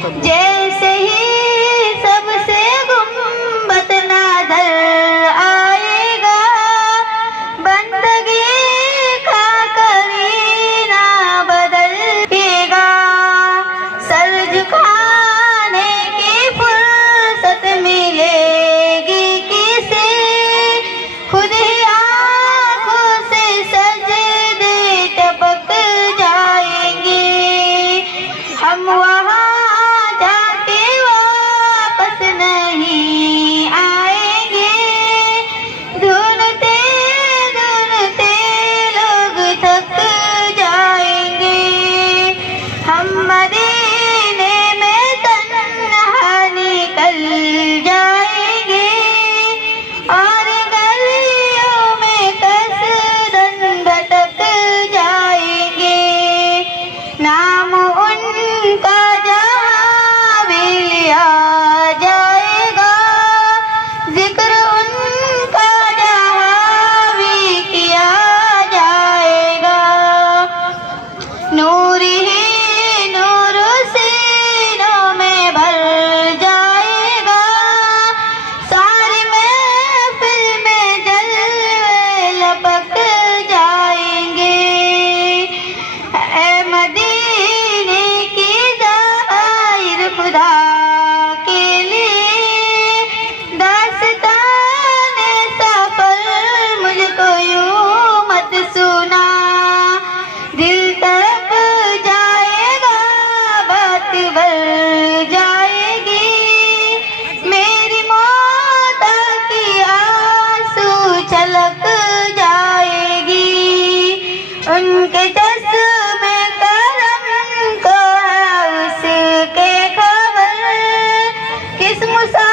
जैसे ही सबसे गुम्बद नजर आएगा, बंदगी का करीना बदलेगा। सर झुकाने की फुर्सत मिलेगी किसे, खुद ही आंखों से सजदे टपक जाएंगे। हम वहाँ जाके वापस नहीं आएंगे, ढूंढते ढूंढते लोग थक जाएंगे। हम मदीने में तन्हा निकल जाएंगे और गलियों में कसरत भटक जाएंगे। नाम उनका जहाँ भी लिया जाएगा, जिक्र उनका जहाँ भी किया जाएगा। नूर ही नूर सीनों में भर जाएगा, सारी महफिल में जलवे लपक जाएंगे। ऐ मदीने की जाहिर खुदा के लिए, दास्ताने सफर मुझको यूं मत सुना। दिल तड़प जाएगा, बात बढ़ जाएगी, मेरी मौत की आंसू छलक जाएगी। उनके चश्मे करम को है उसके खबर, किस मुसा